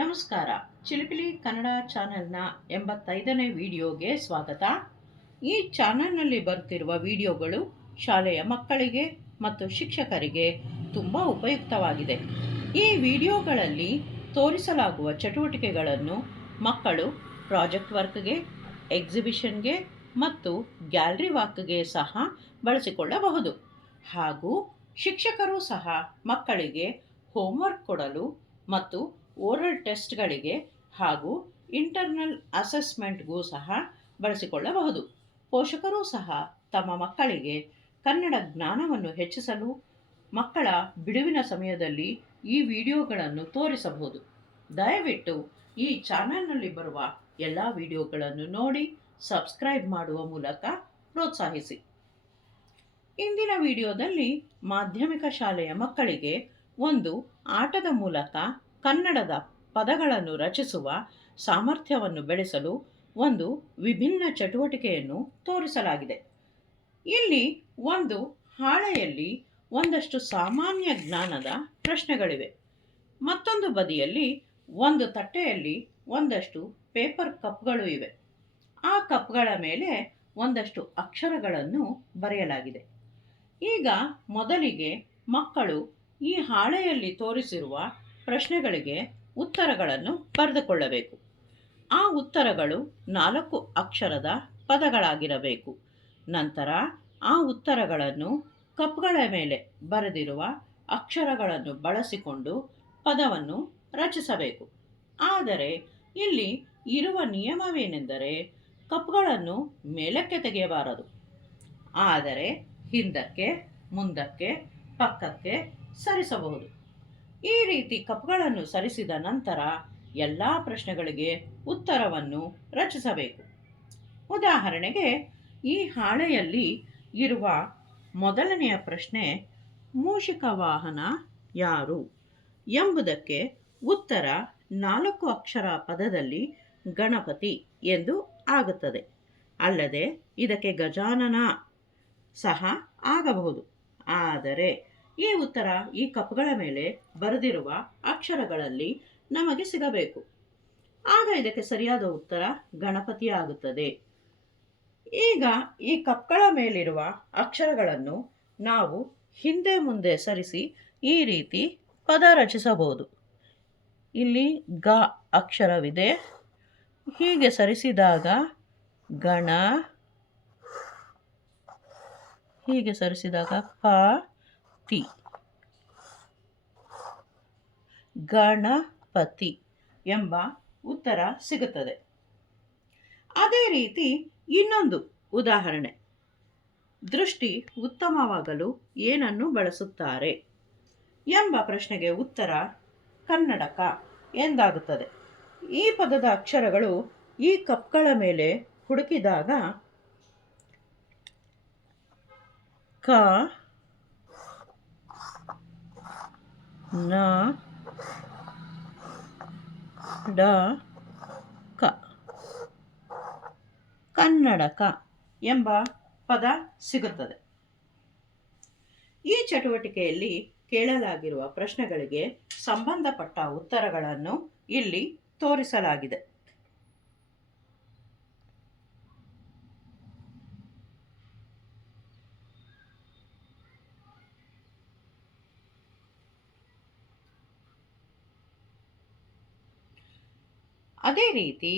ನಮಸ್ಕಾರ. ಚಿಲಿಪಿಲಿ ಕನ್ನಡ ಚಾನೆಲ್ನ 85ನೇ ವಿಡಿಯೋಗೆ ಸ್ವಾಗತ. ಈ ಚಾನೆಲ್ನಲ್ಲಿ ಬರುತ್ತಿರುವ ವಿಡಿಯೋಗಳು ಶಾಲೆಯ ಮಕ್ಕಳಿಗೆ ಮತ್ತು ಶಿಕ್ಷಕರಿಗೆ ತುಂಬ ಉಪಯುಕ್ತವಾಗಿದೆ. ಈ ವಿಡಿಯೋಗಳಲ್ಲಿ ತೋರಿಸಲಾಗುವ ಚಟುವಟಿಕೆಗಳನ್ನು ಮಕ್ಕಳು ಪ್ರಾಜೆಕ್ಟ್ ವರ್ಕ್ಗೆ, ಎಕ್ಸಿಬಿಷನ್ಗೆ ಮತ್ತು ಗ್ಯಾಲರಿ ವಾಕ್ಗೆ ಸಹ ಬಳಸಿಕೊಳ್ಳಬಹುದು. ಹಾಗೂ ಶಿಕ್ಷಕರು ಸಹ ಮಕ್ಕಳಿಗೆ ಹೋಮ್ವರ್ಕ್ ಕೊಡಲು ಮತ್ತು ಓರಲ್ ಟೆಸ್ಟ್ಗಳಿಗೆ ಹಾಗೂ ಇಂಟರ್ನಲ್ ಅಸೆಸ್ಮೆಂಟ್ಗೂ ಸಹ ಬಳಸಿಕೊಳ್ಳಬಹುದು. ಪೋಷಕರೂ ಸಹ ತಮ್ಮ ಮಕ್ಕಳಿಗೆ ಕನ್ನಡ ಜ್ಞಾನವನ್ನು ಹೆಚ್ಚಿಸಲು ಮಕ್ಕಳ ಬಿಡುವಿನ ಸಮಯದಲ್ಲಿ ಈ ವಿಡಿಯೋಗಳನ್ನು ತೋರಿಸಬಹುದು. ದಯವಿಟ್ಟು ಈ ಚಾನೆಲ್ನಲ್ಲಿ ಬರುವ ಎಲ್ಲ ವಿಡಿಯೋಗಳನ್ನು ನೋಡಿ ಸಬ್ಸ್ಕ್ರೈಬ್ ಮಾಡುವ ಮೂಲಕ ಪ್ರೋತ್ಸಾಹಿಸಿ. ಇಂದಿನ ವಿಡಿಯೋದಲ್ಲಿ ಮಾಧ್ಯಮಿಕ ಶಾಲೆಯ ಮಕ್ಕಳಿಗೆ ಒಂದು ಆಟದ ಮೂಲಕ ಕನ್ನಡದ ಪದಗಳನ್ನು ರಚಿಸುವ ಸಾಮರ್ಥ್ಯವನ್ನು ಬೆಳೆಸಲು ಒಂದು ವಿಭಿನ್ನ ಚಟುವಟಿಕೆಯನ್ನು ತೋರಿಸಲಾಗಿದೆ. ಇಲ್ಲಿ ಒಂದು ಹಾಳೆಯಲ್ಲಿ ಒಂದಷ್ಟು ಸಾಮಾನ್ಯ ಜ್ಞಾನದ ಪ್ರಶ್ನೆಗಳಿವೆ. ಮತ್ತೊಂದು ಬದಿಯಲ್ಲಿ ಒಂದು ತಟ್ಟೆಯಲ್ಲಿ ಒಂದಷ್ಟು ಪೇಪರ್ ಕಪ್ಗಳು ಇವೆ. ಆ ಕಪ್ಗಳ ಮೇಲೆ ಒಂದಷ್ಟು ಅಕ್ಷರಗಳನ್ನು ಬರೆಯಲಾಗಿದೆ. ಈಗ ಮೊದಲಿಗೆ ಮಕ್ಕಳು ಈ ಹಾಳೆಯಲ್ಲಿ ತೋರಿಸಿರುವ ಪ್ರಶ್ನೆಗಳಿಗೆ ಉತ್ತರಗಳನ್ನು ಬರೆದುಕೊಳ್ಳಬೇಕು. ಆ ಉತ್ತರಗಳು 4 ಅಕ್ಷರದ ಪದಗಳಾಗಿರಬೇಕು. ನಂತರ ಆ ಉತ್ತರಗಳನ್ನು ಕಪ್ಗಳ ಮೇಲೆ ಬರೆದಿರುವ ಅಕ್ಷರಗಳನ್ನು ಬಳಸಿಕೊಂಡು ಪದವನ್ನು ರಚಿಸಬೇಕು. ಆದರೆ ಇಲ್ಲಿ ಇರುವ ನಿಯಮವೇನೆಂದರೆ ಕಪ್ಗಳನ್ನು ಮೇಲಕ್ಕೆ ತೆಗೆಯಬಾರದು. ಆದರೆ ಹಿಂದಕ್ಕೆ, ಮುಂದಕ್ಕೆ, ಪಕ್ಕಕ್ಕೆ ಸರಿಸಬಹುದು. ಈ ರೀತಿ ಕಪ್ಗಳನ್ನು ಸರಿಸಿದ ನಂತರ ಎಲ್ಲ ಪ್ರಶ್ನೆಗಳಿಗೆ ಉತ್ತರವನ್ನು ರಚಿಸಬೇಕು. ಉದಾಹರಣೆಗೆ ಈ ಹಾಳೆಯಲ್ಲಿ ಇರುವ ಮೊದಲನೆಯ ಪ್ರಶ್ನೆ ಮೂಷಿಕ ವಾಹನ ಯಾರು ಎಂಬುದಕ್ಕೆ ಉತ್ತರ 4 ಅಕ್ಷರ ಪದದಲ್ಲಿ ಗಣಪತಿ ಎಂದು ಆಗುತ್ತದೆ. ಅಲ್ಲದೆ ಇದಕ್ಕೆ ಗಜಾನನ ಸಹ ಆಗಬಹುದು. ಆದರೆ ಈ ಉತ್ತರ ಈ ಕಪ್ಗಳ ಮೇಲೆ ಬರೆದಿರುವ ಅಕ್ಷರಗಳಲ್ಲಿ ನಮಗೆ ಸಿಗಬೇಕು. ಆಗ ಇದಕ್ಕೆ ಸರಿಯಾದ ಉತ್ತರ ಗಣಪತಿ ಆಗುತ್ತದೆ. ಈಗ ಈ ಕಪ್ಗಳ ಮೇಲಿರುವ ಅಕ್ಷರಗಳನ್ನು ನಾವು ಹಿಂದೆ ಮುಂದೆ ಸರಿಸಿ ಈ ರೀತಿ ಪದ ರಚಿಸಬಹುದು. ಇಲ್ಲಿ ಗ ಅಕ್ಷರವಿದೆ. ಹೀಗೆ ಸರಿಸಿದಾಗ ಗಣ, ಹೀಗೆ ಸರಿಸಿದಾಗ ಪ ತಿ, ಗಣಪತಿ ಎಂಬ ಉತ್ತರ ಸಿಗುತ್ತದೆ. ಅದೇ ರೀತಿ ಇನ್ನೊಂದು ಉದಾಹರಣೆ, ದೃಷ್ಟಿ ಉತ್ತಮವಾಗಲು ಏನನ್ನು ಬಳಸುತ್ತಾರೆ ಎಂಬ ಪ್ರಶ್ನೆಗೆ ಉತ್ತರ ಕನ್ನಡಕ ಎಂದಾಗುತ್ತದೆ. ಈ ಪದದ ಅಕ್ಷರಗಳು ಈ ಕಪ್ಗಳ ಮೇಲೆ ಹುಡುಕಿದಾಗ ಕ, ನ, ಡ, ಕ, ಕನ್ನಡಕ ಎಂಬ ಪದ ಸಿಗುತ್ತದೆ. ಈ ಚಟುವಟಿಕೆಯಲ್ಲಿ ಕೇಳಲಾಗಿರುವ ಪ್ರಶ್ನೆಗಳಿಗೆ ಸಂಬಂಧಪಟ್ಟ ಉತ್ತರಗಳನ್ನು ಇಲ್ಲಿ ತೋರಿಸಲಾಗಿದೆ. ಅದೇ ರೀತಿ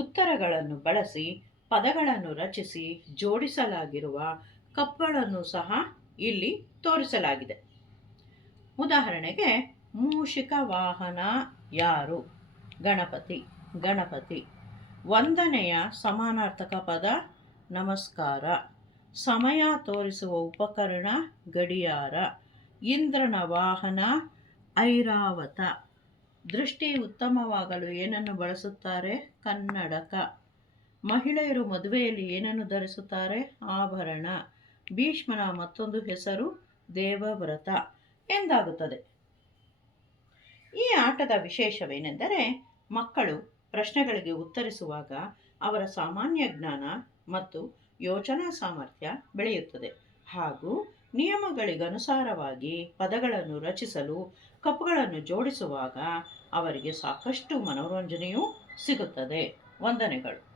ಉತ್ತರಗಳನ್ನು ಬಳಸಿ ಪದಗಳನ್ನು ರಚಿಸಿ ಜೋಡಿಸಲಾಗಿರುವ ಕಪ್ಗಳನ್ನು ಸಹ ಇಲ್ಲಿ ತೋರಿಸಲಾಗಿದೆ. ಉದಾಹರಣೆಗೆ ಮೂಷಿಕ ವಾಹನ ಯಾರು? ಗಣಪತಿ. ಗಣಪತಿ. ವಂದನೆಯ ಸಮಾನಾರ್ಥಕ ಪದ ನಮಸ್ಕಾರ. ಸಮಯ ತೋರಿಸುವ ಉಪಕರಣ ಗಡಿಯಾರ. ಇಂದ್ರನ ವಾಹನ ಐರಾವತ. ದೃಷ್ಟಿ ಉತ್ತಮವಾಗಲು ಏನನ್ನು ಬಳಸುತ್ತಾರೆ? ಕನ್ನಡಕ. ಮಹಿಳೆಯರು ಮದುವೆಯಲ್ಲಿ ಏನನ್ನು ಧರಿಸುತ್ತಾರೆ? ಆಭರಣ. ಭೀಷ್ಮನ ಮತ್ತೊಂದು ಹೆಸರು ದೇವವ್ರತ ಎಂದಾಗುತ್ತದೆ. ಈ ಆಟದ ವಿಶೇಷವೇನೆಂದರೆ ಮಕ್ಕಳು ಪ್ರಶ್ನೆಗಳಿಗೆ ಉತ್ತರಿಸುವಾಗ ಅವರ ಸಾಮಾನ್ಯ ಜ್ಞಾನ ಮತ್ತು ಯೋಚನಾ ಸಾಮರ್ಥ್ಯ ಬೆಳೆಯುತ್ತದೆ ಹಾಗೂ ನಿಯಮಗಳಿಗನುಸಾರವಾಗಿ ಪದಗಳನ್ನು ರಚಿಸಲು ಕಪ್ಗಳನ್ನು ಜೋಡಿಸುವಾಗ ಅವರಿಗೆ ಸಾಕಷ್ಟು ಮನೋರಂಜನೆಯೂ ಸಿಗುತ್ತದೆ. ವಂದನೆಗಳು.